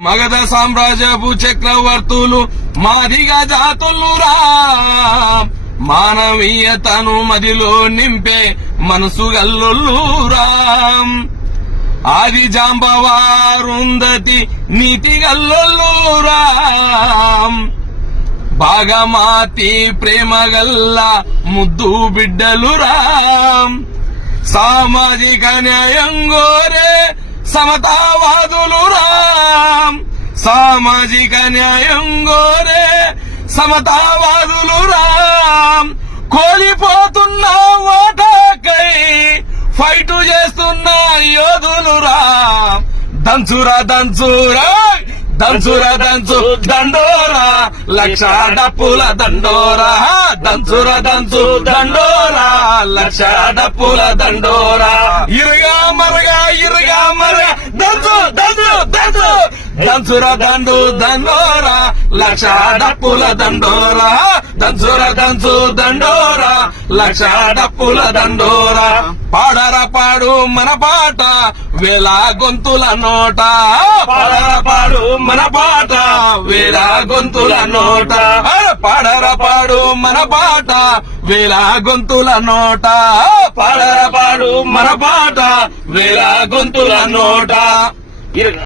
మగధ సామ్రాజ్యపు చక్రవర్తులు మాదిగా జాతులురా. మానవీయతను మదిలో నింపే మనసు గల్లురా ఆది జాంబవారుందతి నీతి గల్లురా భాగమాతి ప్రేమ గల్లా ముద్దు బిడ్డలురా. సామాజిక న్యాయం గోరే సమతావాదులురా. సామాజిక న్యాయం గోరే సమతావాదులు రామ్. కోలిపోతున్న ఓటకై ఫైటు చేస్తున్న యోధులు రామ్. దంచురా దంచురా దంచురా దంచు దండోరా. లక్ష డప్పుల దండోరా. దంచురా దంచు దండోరా. లక్ష డప్పుల దండోరా ఇరుగా మరగా ఇరుగా మరగా దంచు దంచు దంచు దంచురా దండు దండోరా లక్ష డప్పుల దండోరా. దంచురా దంచు దండోరా లక్ష డప్పుల దండోరా. పాడర పాడు మన పాట వేల గొంతుల నోట. పాడర పాడు మన పాట వేల గొంతుల నోట. పాడర పాడు మన పాట వేల గొంతుల నోట. పాడర పాడు మన పాట వేల గొంతుల నోట.